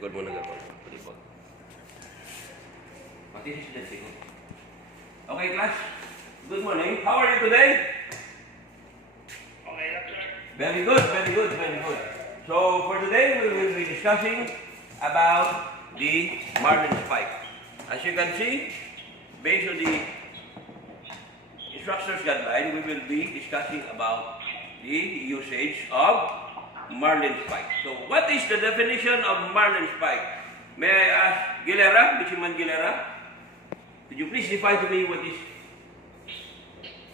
Record muna ako. Palibot. Pati si Silensi ko. Okay, class. Good morning. How are you today? Okay, sir. Very good, very good, very good. So, for today, we will be discussing about the Marlin spike. As you can see, based on the instructor's guideline, we will be discussing about the usage of Marlin spike. So, what is the definition of Marlin spike? May I ask Gilera, Bichiman Gilera? Could you please define to me what is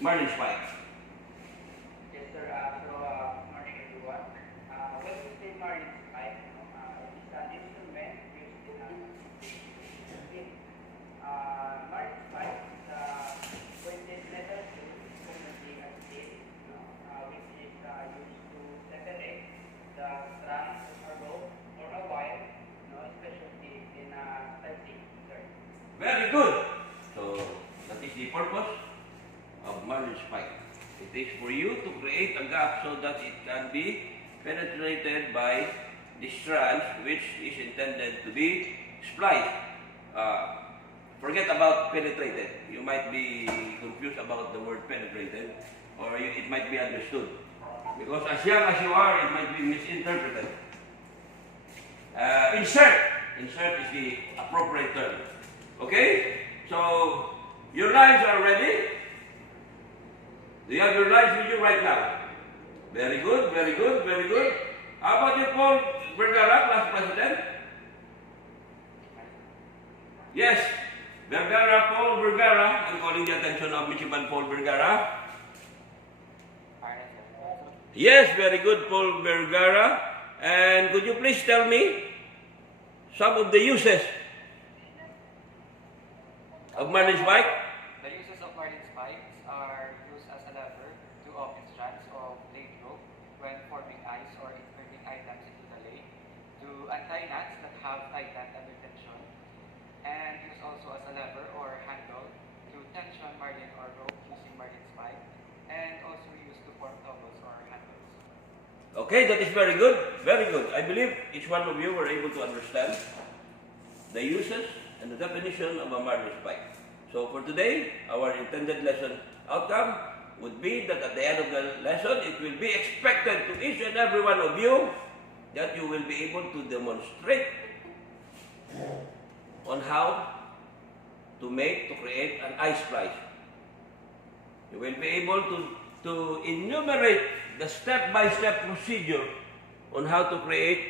Marlin spike? Yes, sir. Morning, everyone. When we say Marlin spike, it is an instrument used in a fishing. Marlin spike is a pointed metal tool commonly as steel, which is used to separate the strand or rope or a wire, especially in splicing, sir. Very good. So, that is the purpose of Marlin spike. It is for you to create a gap so that it can be penetrated by the strands which is intended to be spliced. Forget about penetrated. You might be confused about the word penetrated, or it might be understood. Because as young as you are, it might be misinterpreted. Insert is the appropriate term. Okay? So, your lines are ready? Do you have your lines with you right now? Very good, very good, very good. How about you, Paul Vergara, class president? Yes, Vergara, Paul Vergara. I'm calling the attention of Michigan Paul Vergara. Yes, very good, Paul Vergara. And could you please tell me some of the uses of Marlin spike? The uses of Marlin spikes are used as a lever to open strands of laid rope when forming ice or inserting items into the lay, to untie knots that have tightened under tension, and used also as a lever or handle to tension marlin or rope using marlin spike, and also used to form towels or handles. Okay, that is very good. Very good. I believe each one of you were able to understand the uses and the definition of a Marlin spike. So for today, our intended lesson outcome would be that at the end of the lesson, it will be expected to each and every one of you that you will be able to demonstrate on how to create an ice splice. You will be able to enumerate the step-by-step procedure on how to create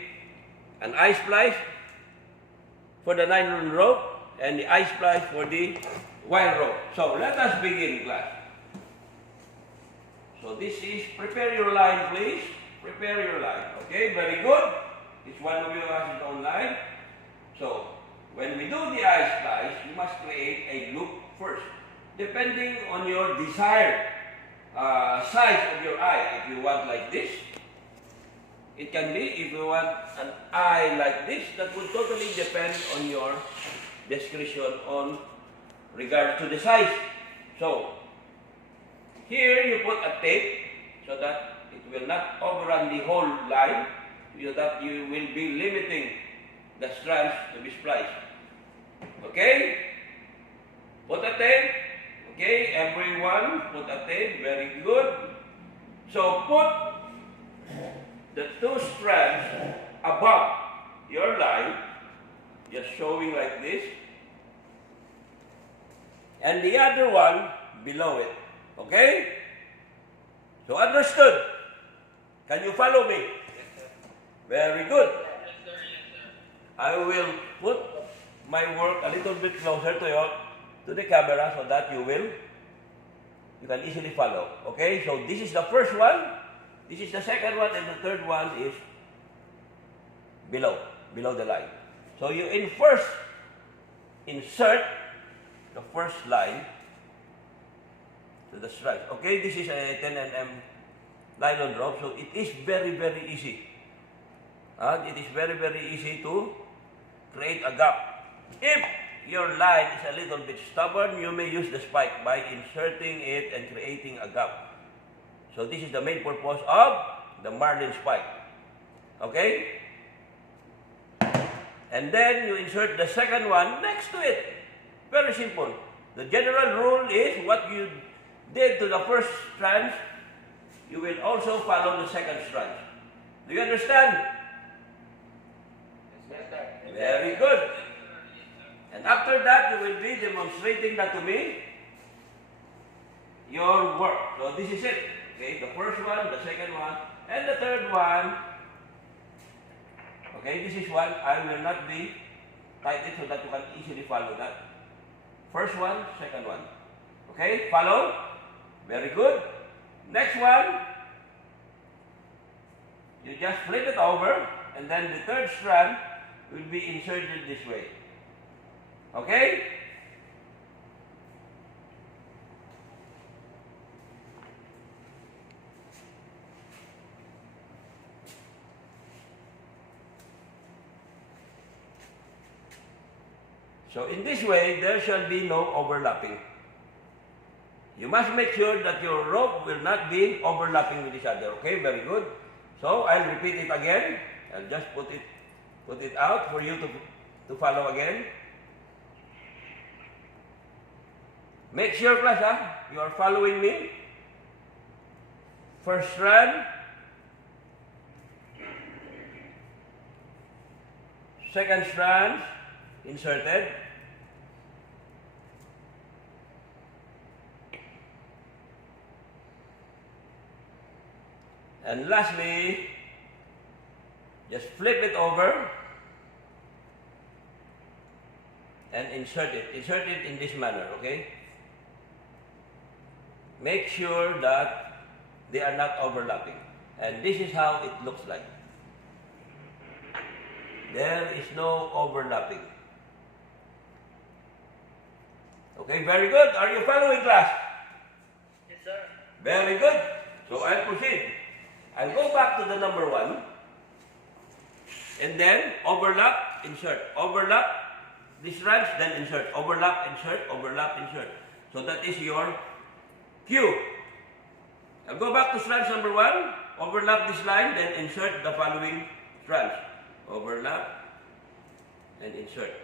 an ice splice for the nylon rope and the ice splice for the wire rope. So let us begin, class. So this is, prepare your line, please. Prepare your line. Okay, very good. Each one of you has his own line. So when we do the ice splice, you must create a loop first, depending on your desired size of your eye. If you want like this, it can be. If you want an eye like this, that would totally depend on your discretion on regard to the size. So, here you put a tape so that it will not overrun the whole line, so that you will be limiting the strands to be spliced. Okay? Put a tape. Okay, everyone, put a tape. Very good. So, put the two strands above your line, just showing like this, and the other one below it. Okay? So understood? Can you follow me? Yes, sir. Very good. Yes, sir. Yes, sir. I will put my work a little bit closer to the camera so that you can easily follow. Okay? So this is the first one. This is the second one, and the third one is below the line. So you first insert the first line to the strand. Okay, this is a 10 mm nylon rope, so it is very, very easy. It is very, very easy to create a gap. If your line is a little bit stubborn, you may use the spike by inserting it and creating a gap. So this is the main purpose of the Marlin spike. Okay? And then you insert the second one next to it. Very simple. The general rule is what you did to the first strand, you will also follow the second strand. Do you understand? Yes, sir. Very good. And after that, you will be demonstrating that to me, your work. So this is it. Okay, the first one, the second one, and the third one. Okay, this is one. I will not be tightened so that you can easily follow that. First one, second one. Okay, follow. Very good. Next one, you just flip it over, and then the third strand will be inserted this way. Okay? So in this way, there shall be no overlapping. You must make sure that your rope will not be overlapping with each other. Okay, very good. So I'll repeat it again. I'll just put it out for you to follow again. Make sure, class, you are following me. First strand. Second strand inserted. And lastly, just flip it over and insert it. Insert it in this manner, okay? Make sure that they are not overlapping. And this is how it looks like. There is no overlapping. Okay, very good. Are you following, class? Yes, sir. Very good. So I'll proceed. I'll go back to the number 1. And then overlap, insert. Overlap, this strands, then insert. Overlap, insert, overlap, insert. So that is your cue. I'll go back to strands number 1. Overlap this line, then insert the following strands. Overlap and insert.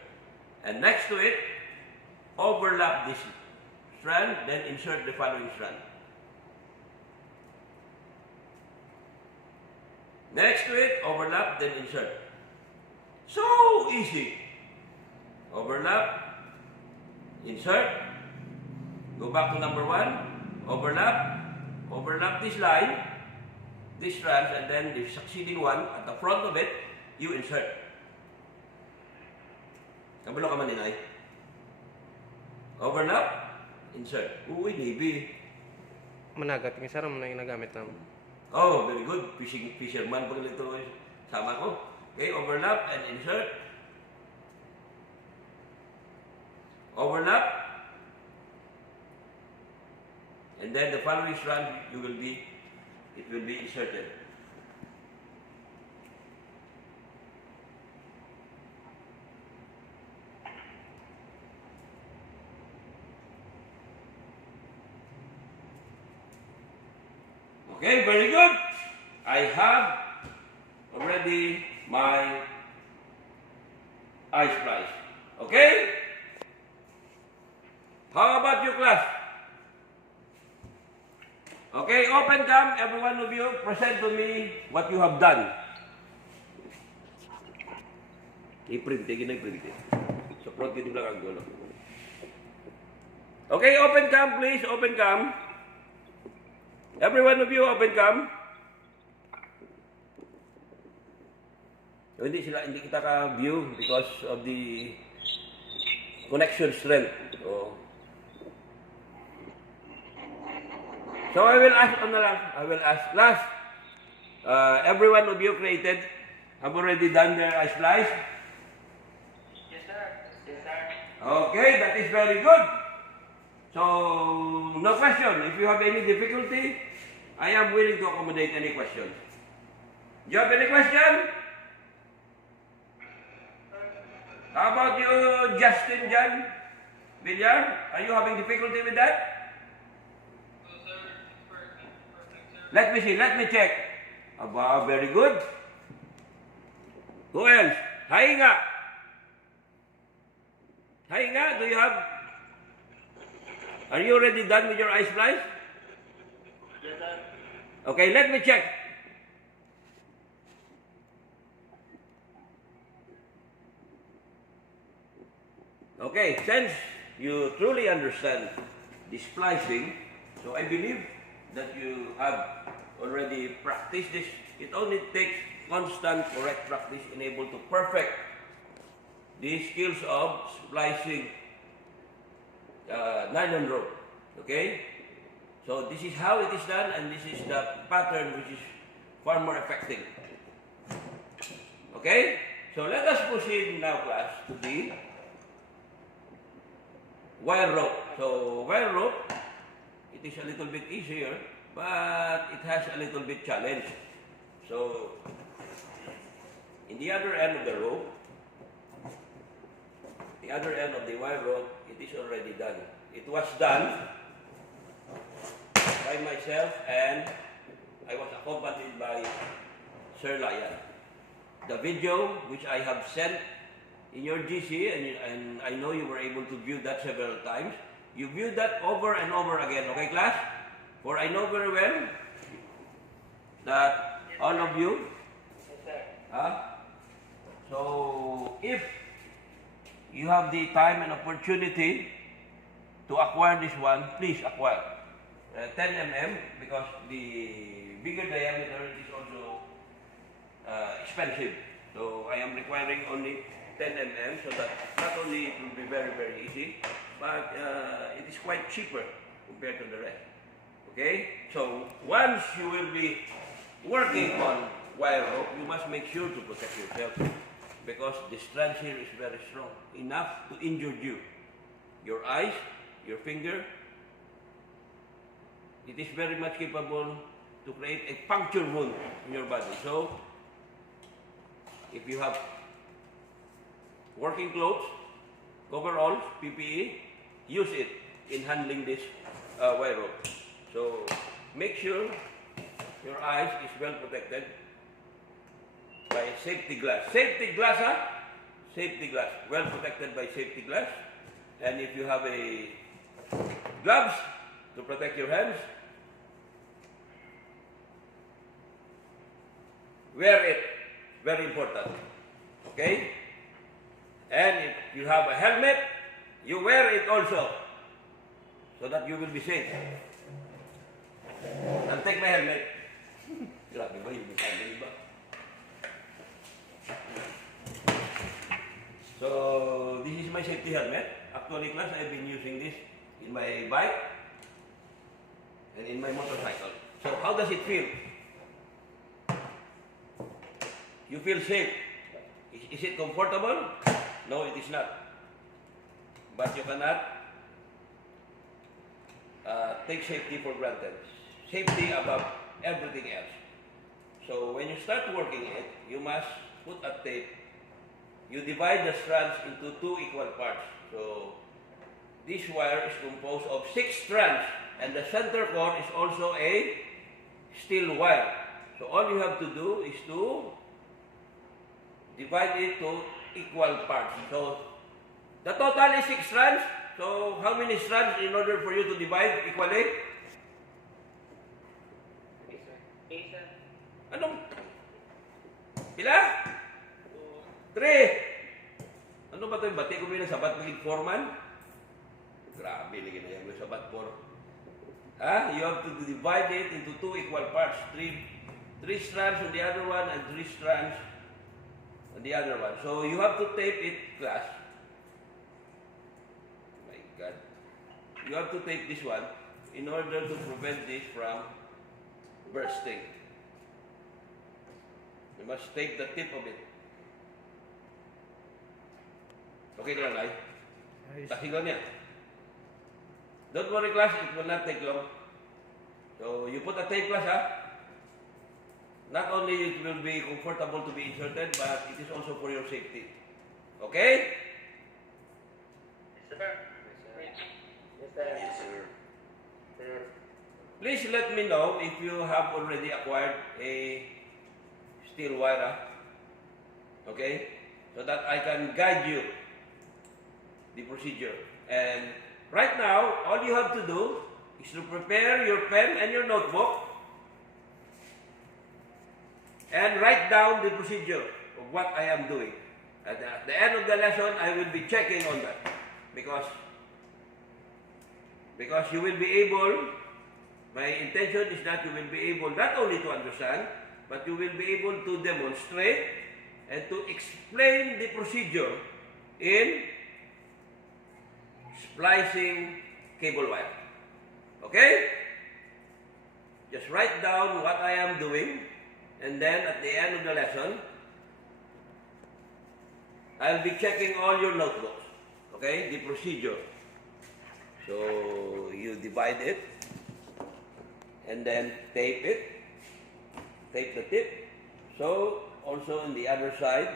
And next to it, overlap this strand, then insert the following strand. Next to it, overlap, then insert. So easy. Overlap, insert, go back to number 1, overlap this line, this strands, and then the succeeding one at the front of it, you insert. Kabalo ka man inay. Overlap, insert. Uy, maybe. Managat, yung isa naman na ginagamit namin. Oh, very good. Fisherman pag ito sama ko. Okay, overlap and insert. Overlap. And then the following strand it will be inserted. Okay, very good. I have already my ice splice. Okay? How about you, class? Okay, open cam. Every one of you, present to me what you have done. I-print, i-print. So, print din lang ang gulo. Okay, open cam, please. Open cam. Every one of you, open cam. So, hindi kita ka-view because of the connection strength. So I will ask, last, every one of you created, have already done their ice splice? Yes, sir. Yes, sir. Okay, that is very good. So, no question. If you have any difficulty, I am willing to accommodate any questions. Do you have any question? How about you, Justin, Jan, Villar? Are you having difficulty with that? No, sir. Perfect, sir. Let me see. Let me check. Aba, very good. Who else? Hainga. Hi nga, do you have... Are you already done with your eye splice? Yes, sir. Okay, let me check. Okay, since you truly understand the splicing, so I believe that you have already practiced this. It only takes constant, correct practice and able to perfect the skills of splicing nylon rope. Okay? So this is how it is done, and this is the pattern which is far more effective. Okay? So let us proceed now, class, to the wire rope. So wire rope, it is a little bit easier, but it has a little bit challenge. So in the other end of the rope, the other end of the wire rope, it is already done. It was done by myself, and I was accompanied by Sir Lion. The video which I have sent in your GC, and I know you were able to view that several times. You viewed that over and over again, okay, class? For I know very well that all of you, Yes, sir. so if you have the time and opportunity to acquire this one, please acquire 10 mm, because the bigger diameter is also expensive. So I am requiring only 10 mm, so that not only it will be very, very easy, but it is quite cheaper compared to the rest. Okay? So once you will be working on wire rope, you must make sure to protect yourself, because the strands here is very strong, enough to injure you. Your eyes, your finger, it is very much capable to create a puncture wound in your body. So if you have working clothes, coveralls, PPE, use it in handling this wire rope. So make sure your eyes is well protected by safety glass. Safety glass, safety glass. Well protected by safety glass. And if you have a gloves to protect your hands, wear it. Very important. Okay? And if you have a helmet, you wear it also, so that you will be safe. I'll take my helmet. Grabe ba yung helmet ba? So this is my safety helmet. Actually, class, I've been using this in my bike and in my motorcycle. So how does it feel? You feel safe. Is it comfortable? No, it is not. But you cannot take safety for granted. Safety above everything else. So when you start working it, you must put a tape. You divide the strands into 2 equal parts. So this wire is composed of 6 strands, and the center core is also a steel wire. So all you have to do is to divide it to equal parts. So the total is 6 strands. So how many strands in order for you to divide equally? Yes, sir. Anong? Pila? 3. Ano ba ito yung bati ko bilang sabat maging foreman? Grabe, lagi na yung sabat for. You have to divide it into 2 equal parts. 3 strands on the other one and 3 strands on the other one. So you have to tape it, class. My God. You have to tape this one in order to prevent this from bursting. You must tape the tip of it. Okay ka lang, ay? Tasigaw niya. Don't worry, class. It will not take long. So you put a tape, class, Not only it will be comfortable to be inserted, but it is also for your safety. Okay? Yes, sir. Yes, sir. Yes, sir. Please let me know if you have already acquired a steel wire, okay? So that I can guide you the procedure. And right now, all you have to do is to prepare your pen and your notebook and write down the procedure of what I am doing. At the end of the lesson, I will be checking on that because you will be able, my intention is that you will be able not only to understand, but you will be able to demonstrate and to explain the procedure in splicing cable wire. Okay? Just write down what I am doing, and then at the end of the lesson, I'll be checking all your notebooks. Okay? The procedure. So, you divide it, and then tape it. Tape the tip. So, also on the other side,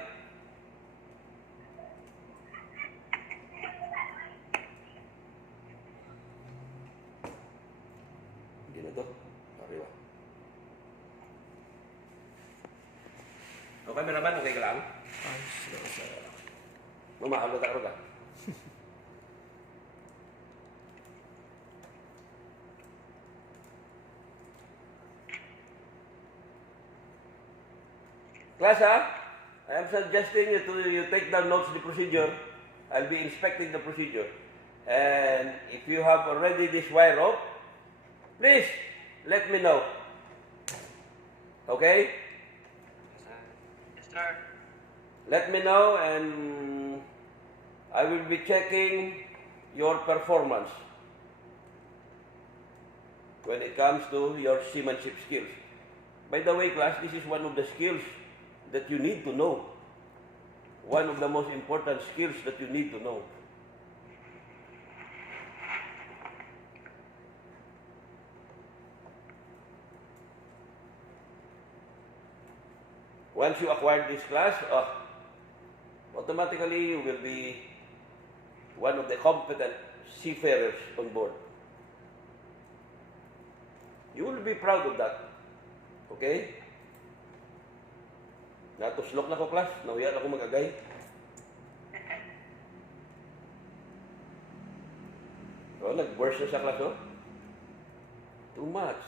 hindi na to. Okay ba? Okay, naman, okay ka lang? Mamahalo ka ka. Class, I am suggesting you take down notes the procedure. I'll be inspecting the procedure. And if you have already this wire rope, please let me know. Okay? Yes, sir. Let me know and I will be checking your performance when it comes to your seamanship skills. By the way, class, this is one of the skills that you need to know. One of the most important skills that you need to know. Once you acquire this class, automatically you will be one of the competent seafarers on board. You will be proud of that. Okay? Natuslok na ko, class. Nauyan ako mag-agay. Oh, nag-burst na sa class, oh. Too much.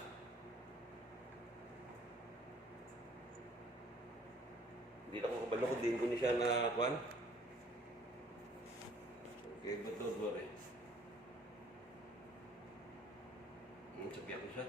Hindi na ko kabalo kung din ko niya siya na kuhan. Okay, but don't worry. Sabi ako siya.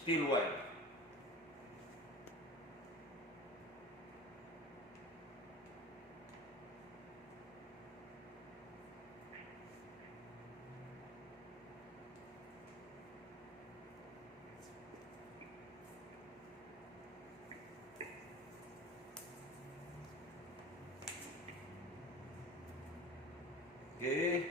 Steel wire. Okay.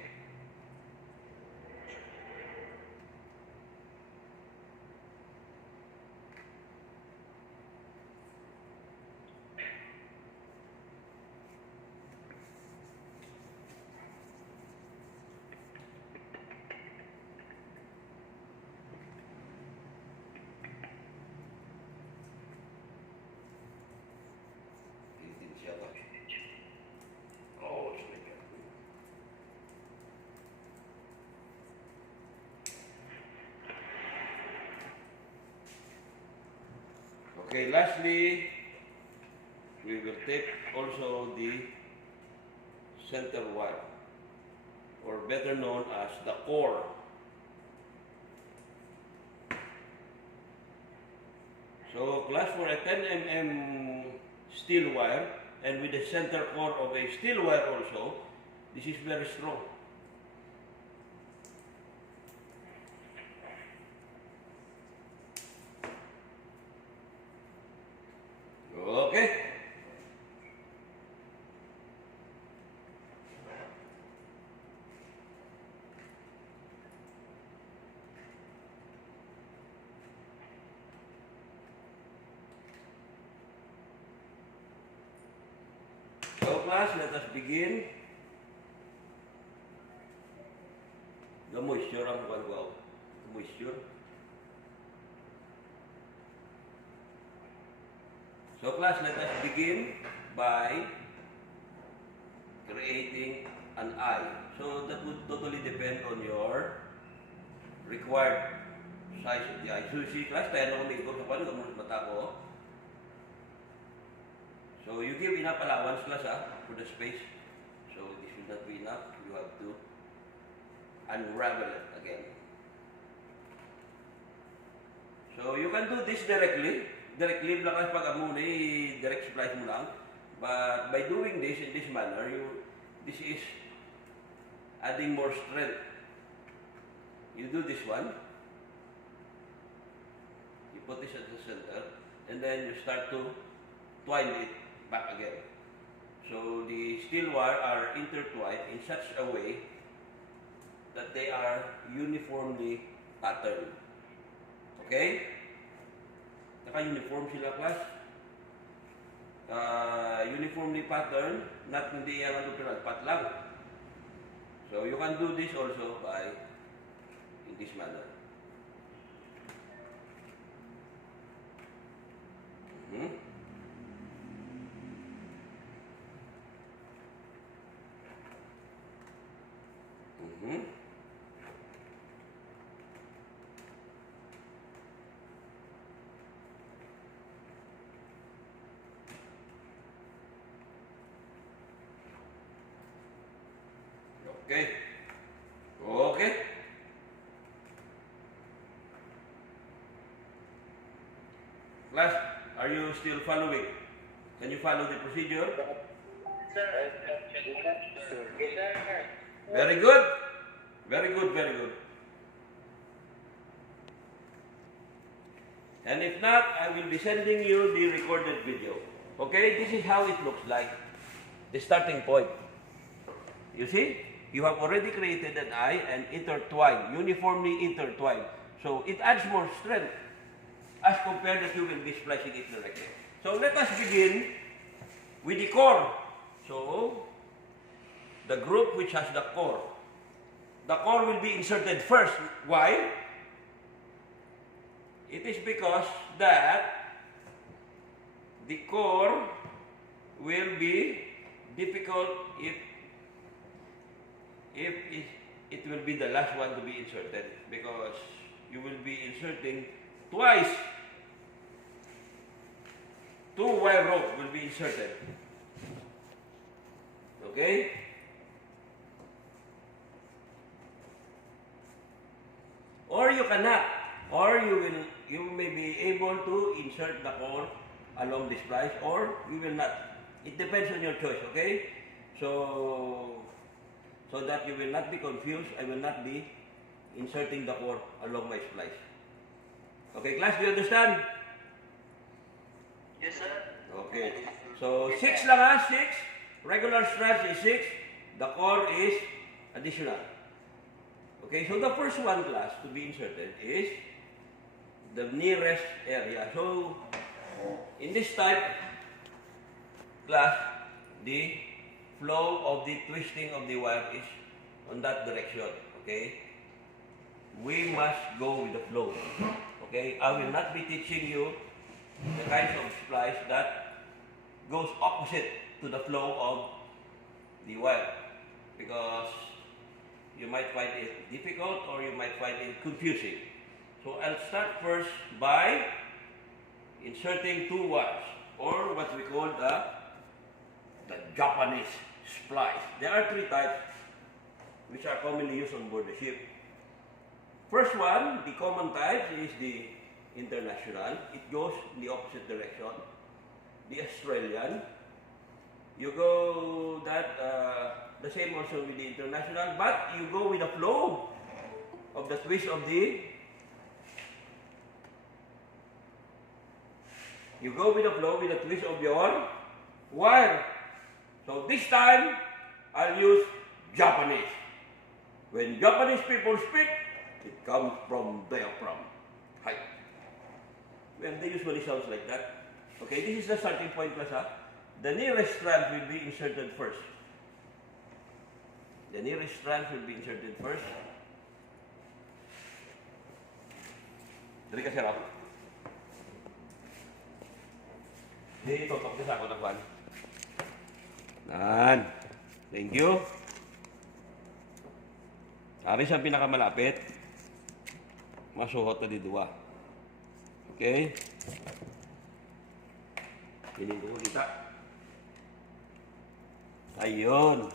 Okay, lastly, we will take also the center wire, or better known as the core. So, class, for a 10 mm steel wire, and with the center core of a steel wire also, this is very strong. Okay. class, let us begin. The moisture ang wow. Moisture. So class, let us begin by creating an eye. So that would totally depend on your required size of the eye. So see class, tayo na kami ikaw sa paano, kamulit mata ko. So you give enough allowance class for the space. So this will not be enough. You have to unravel it again. So you can do this directly. Directly lang kasi pag amuna, direct splice mo lang. But by doing this in this manner, this is adding more strength. You do this one. You put this at the center, and then you start to twine it back again. So the steel wire are intertwined in such a way that they are uniformly patterned. Okay? Naka-uniform sila class. Uniformly patterned, not hindi yan ang pinagpat lang. So you can do this also by in this manner. Okay. Okay. Class, are you still following? Can you follow the procedure? Sir, Very good. Very good, very good. And if not, I will be sending you the recorded video. Okay, this is how it looks like. The starting point. You see? You have already created an eye and intertwined, uniformly intertwined. So it adds more strength as compared that you will be splicing it directly. So let us begin with the core. So the group which has the core. The core will be inserted first. Why? It is because that the core will be difficult if it will be the last one to be inserted, because you will be inserting twice. 2 wire rope will be inserted. Okay? Or you cannot, or you may be able to insert the core along the splice, or you will not. It depends on your choice, okay? So that you will not be confused, I will not be inserting the core along my splice. Okay, class, do you understand? yes, sir. Okay. So 6 lang 6. Regular strands is 6. The core is additional. Okay, so the first one, class, to be inserted is the nearest area. So in this type, class, the flow of the twisting of the wire is on that direction. Okay, we must go with the flow. Okay, I will not be teaching you the kinds of splice that goes opposite to the flow of the wire, because you might find it difficult or you might find it confusing. So I'll start first by inserting 2 wires, or what we call the Japanese splice. There are 3 types which are commonly used on board the ship. First one, the common type, is the international. It goes in the opposite direction. The Australian, you go that the same also with the international, but you go with the flow of the twist of the. You go with the flow with the twist of your wire. So this time, I'll use Japanese. When Japanese people speak, it comes from diaphragm height. Well, they usually sounds like that. Okay, this is the starting point, class. the nearest strand will be inserted first. The nearest strand will be inserted first. Dali ka, sir. Hindi, tutok niya sa ako ng kwan. Nan. Thank you. Ari sa pinakamalapit. Masuhot na di dua. Okay? Piling ko kita. Ayun.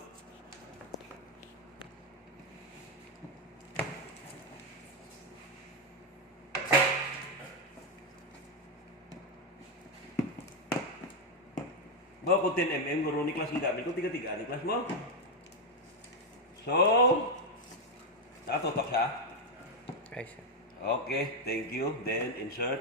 Bawa ko 10 mm, guru ni kelas kita ambil ko 3-3 ni kelas mo. So, natutok siya? Ay, sir. Okay, thank you. Then, insert.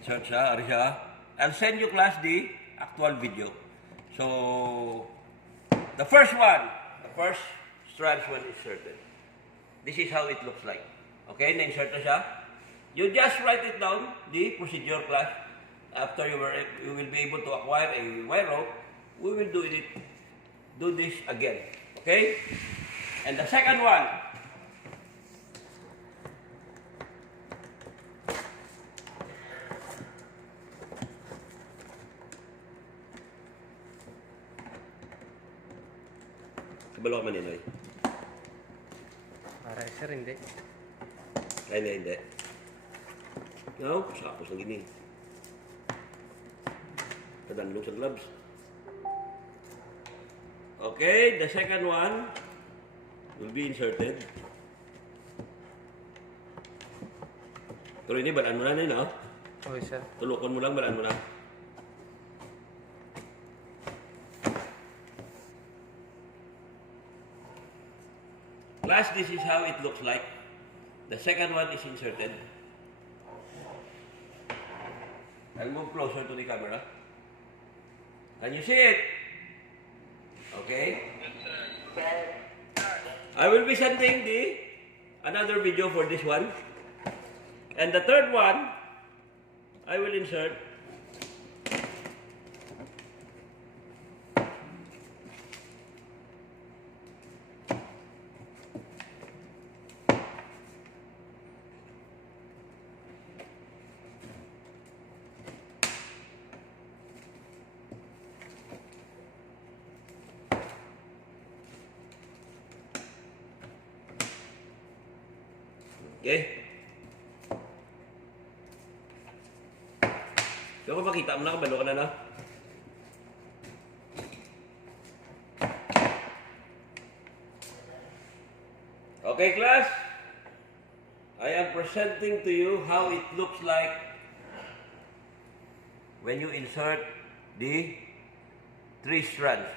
Insert siya, ari siya. I'll send you class the actual video. So, the first strand one inserted. This is how it looks like. Okay, na-insert na siya. You just write it down, the procedure class. After you will be able to acquire a wire rope, we will do this again. Okay? And the second one, kabalo ka maninoy? Para sir, hindi. Ay, hindi. No, sapos ng gini. Kadanlong sa gloves. Okay, the second one will be inserted. Pero ini balaan mo na no? Okay, sir. Tulukon mo lang, balaan mo na. Class, this is how it looks like. The second one is inserted. I'll move closer to the camera. Can you see it? Okay. I will be sending another video for this one. And the third one, I will insert. Okay? So kung makita mo na, kabalo ka na na. Okay, class? I am presenting to you how it looks like when you insert the 3 strands.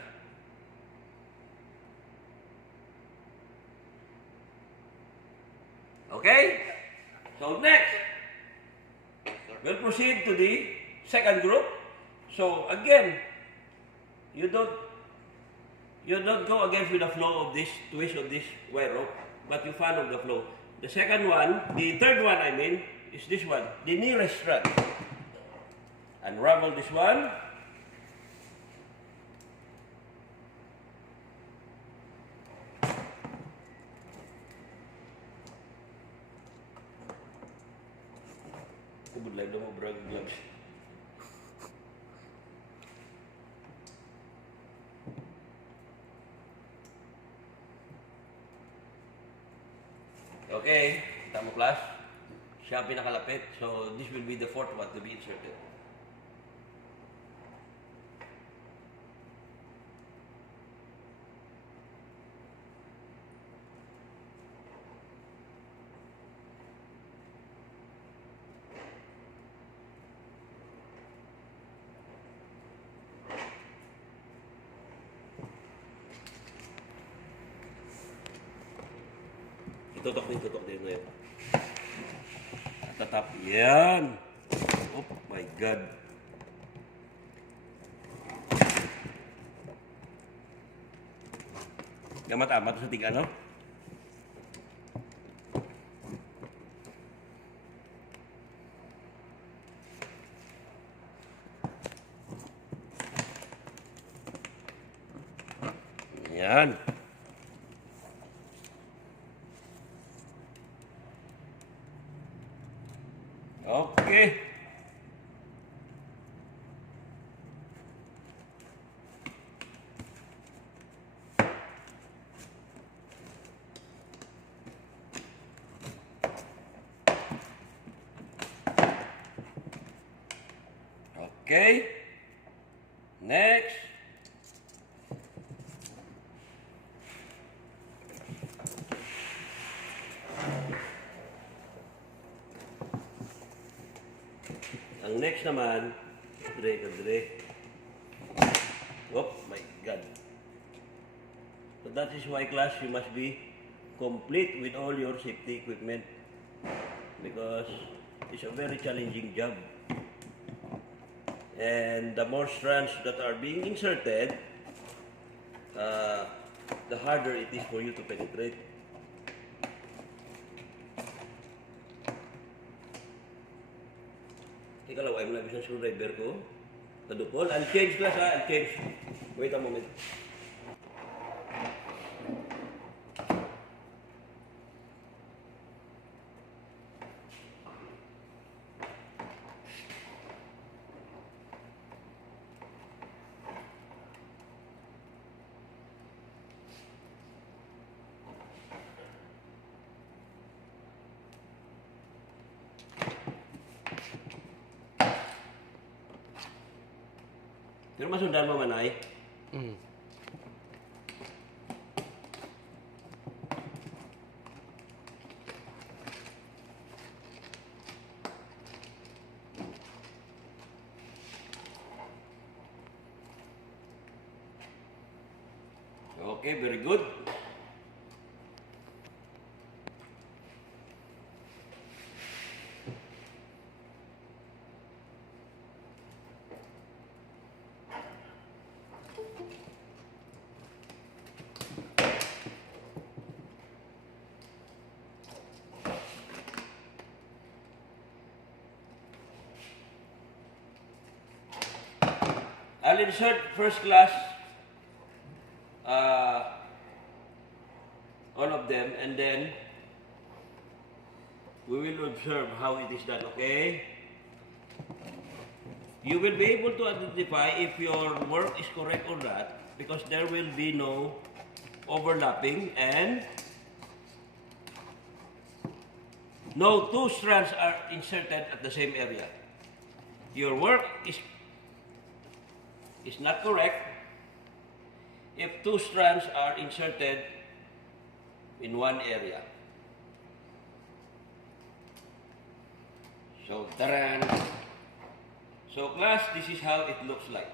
Okay? So next, we'll proceed to the second group. So again, you don't go against with the flow of this twist of this wire rope, but you follow the flow. The second one, the third one I mean, is this one, the nearest strand. Unravel this one. Kubod lang mo brag gloves. Okay, tama class. Siya ang pinakalapit. So this will be the fourth one to be inserted. Tutok din ngayon. Tatap. Yan. Oh my God. Tama-tama to sa tiga, no? Yan. Okay. Okay. Next. Ang next naman, kadre. Oh my God. So that is why, class, you must be complete with all your safety equipment because it's a very challenging job. And the more strands that are being inserted, the harder it is for you to penetrate. Teka lang, ay mo na bisang screwdriver ko. Kadupol. I'll change, class, ha? I'll change. Wait a moment. Pero masundan mo, Manay. Okay, very good. I'll insert first class all of them, and then we will observe how it is done, okay? You will be able to identify if your work is correct or not because there will be no overlapping and no two strands are inserted at the same area. Your work is not correct if two strands are inserted in one area. So, taran. So, class, this is how it looks like.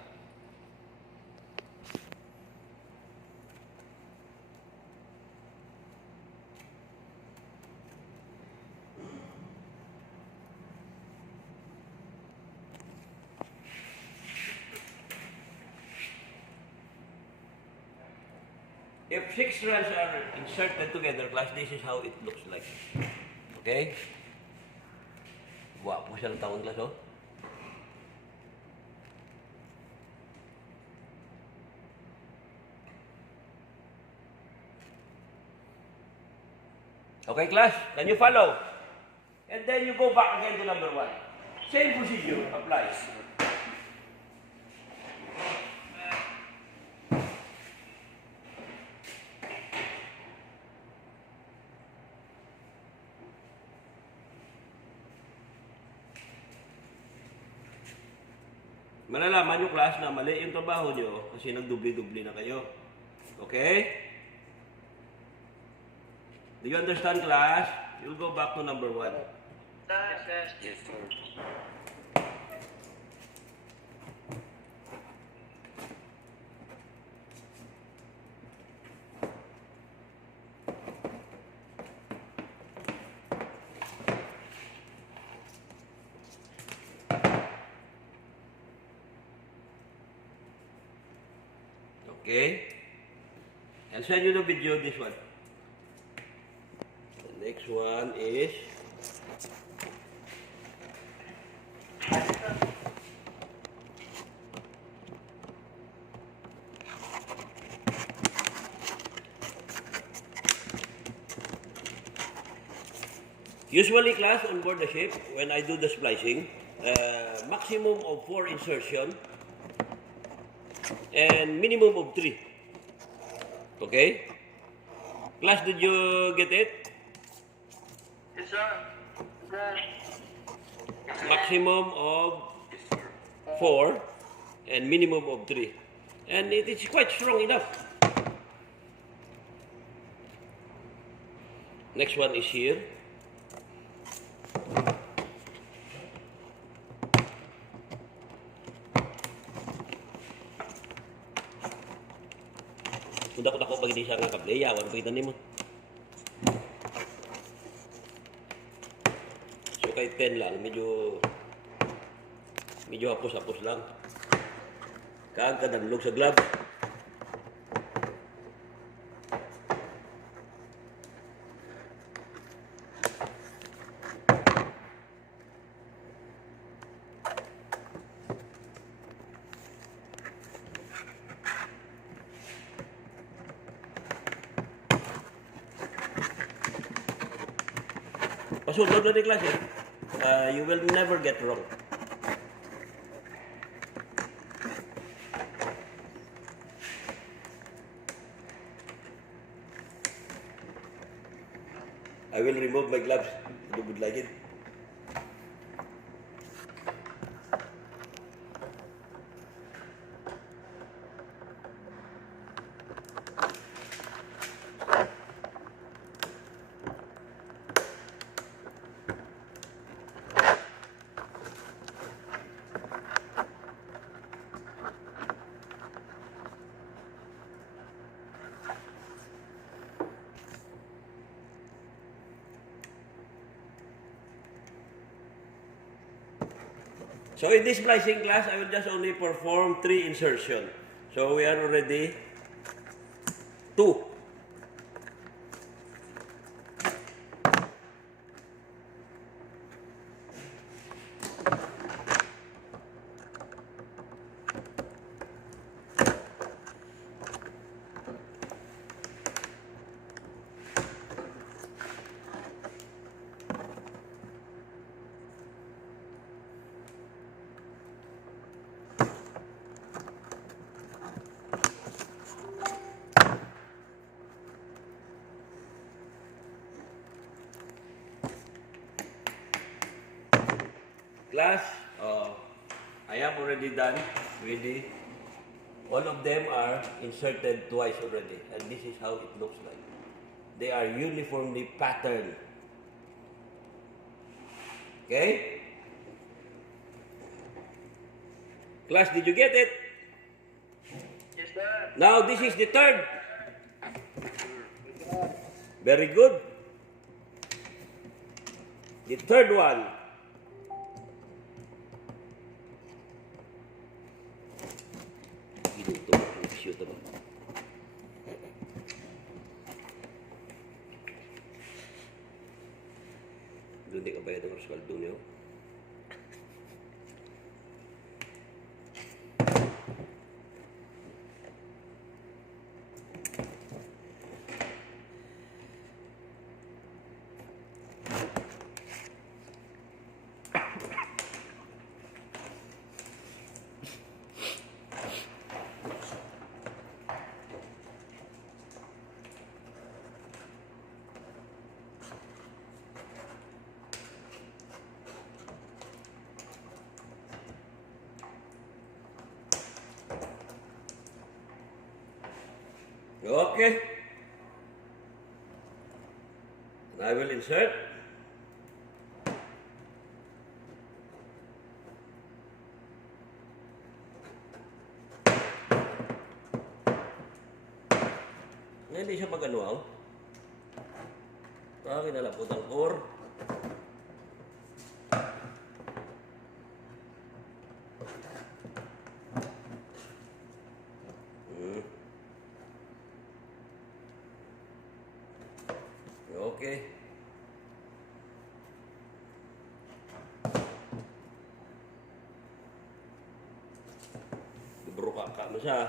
If 6 strands are inserted together, class, this is how it looks like. Okay? Wapo siya ng taon, class, oh. Okay, class, can you follow? And then you go back again to number 1. Same procedure applies. Malalaman yung class na mali yung trabaho nyo kasi nagdubli-dubli na kayo. Okay? Do you understand, class? You'll go back to number 1. Yes, sir. Okay? I'll send you the video, this one. The next one is usually, class, on board the ship, when I do the splicing, maximum of 4 insertion and minimum of 3. Okay? Class, did you get it? Yes, sir. Maximum of 4 and minimum of 3. And it is quite strong enough. Next one is here. Kung dako pag hindi siya nga kable, yawan ko itanim mo. So kahit 10 lang, medyo hapos-hapos lang. Kaagkadanlog sa glove. Pasunod na ni klase. You will never get wrong. I will remove my gloves. You would like it. So in this splicing class, I will just only perform 3 insertion. So we are already 2. Class, I am already done with all of them are inserted twice already, and this is how it looks like. They are uniformly patterned. Okay? Class, did you get it? Yes, sir. Now this is the third. Very good. The third one. Shoot them. Doon di ka bayad ng sweldo niyo. Okay. I will insert. Hindi siya mag-anuaw. Kinalapot ang core. Okay. Bro ka mo siya.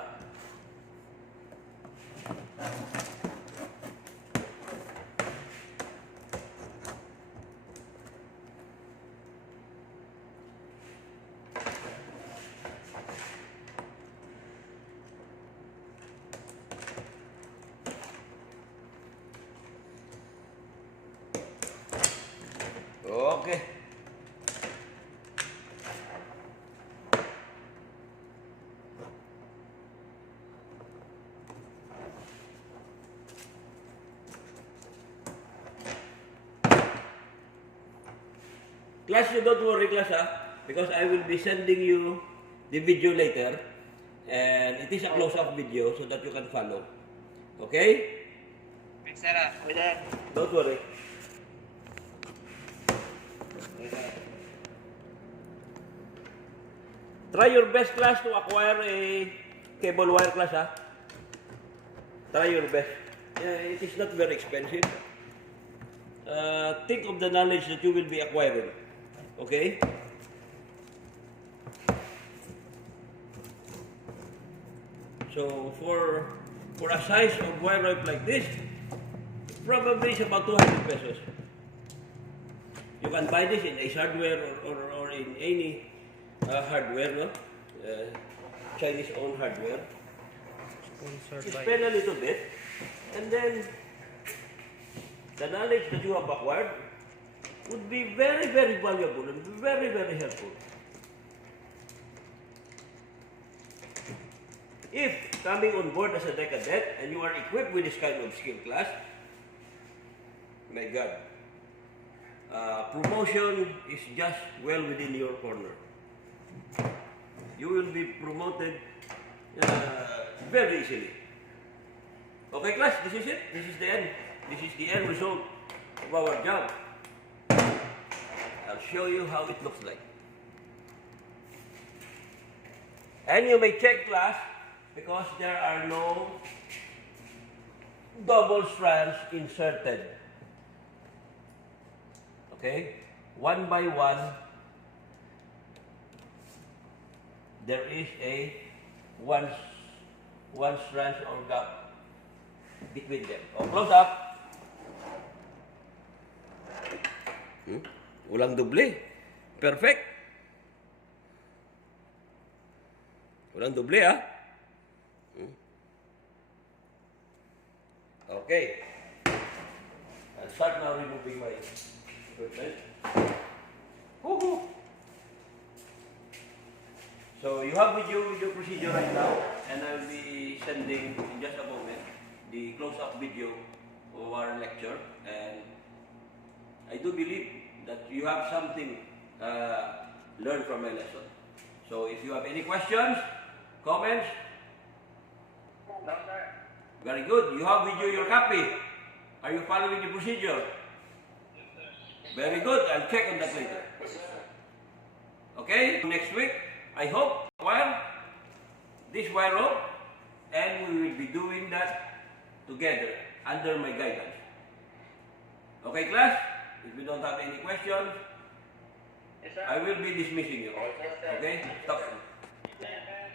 Okay. Class, you don't worry, class, because I will be sending you the video later, and it is a close-up video so that you can follow. Okay? Yes, sir. Don't worry. Try your best, class, to acquire a cable wire, class, Try your best. It is not very expensive. Think of the knowledge that you will be acquiring. Okay? So for a size of wire rope like this, probably it's about 200 pesos. You can buy this in Ace Hardware or in any hardware, no? Chinese owned hardware. Sponsored You by... spend a little bit, and then the knowledge that you have acquired would be very, very valuable and very, very helpful. If coming on board as a cadet and you are equipped with this kind of skill, class, my God, promotion is just well within your corner. You will be promoted very easily. Okay, class, this is it. This is the end. This is the end result of our job. I'll show you how it looks like. And you may check, class, because there are no double strands inserted. Okay? One by one, there is a one strand or gap between them. Oh, close up. Walang doble. Perfect. Walang doble, Okay. I'll start now removing my equipment. Woohoo! So you have video procedure right now, and I'll be sending in just a moment the close-up video of our lecture, and I do believe that you have something learned from my lesson. So if you have any questions, comments, No, sir. very good. You have video your copy. Are you following the procedure? Very good. I'll check on that later. Okay? Next week, I hope, this wire rope, and we will be doing that together under my guidance. Okay, class? If you don't have any questions, Yes, sir. I will be dismissing you. Yes, sir. Okay? Stop.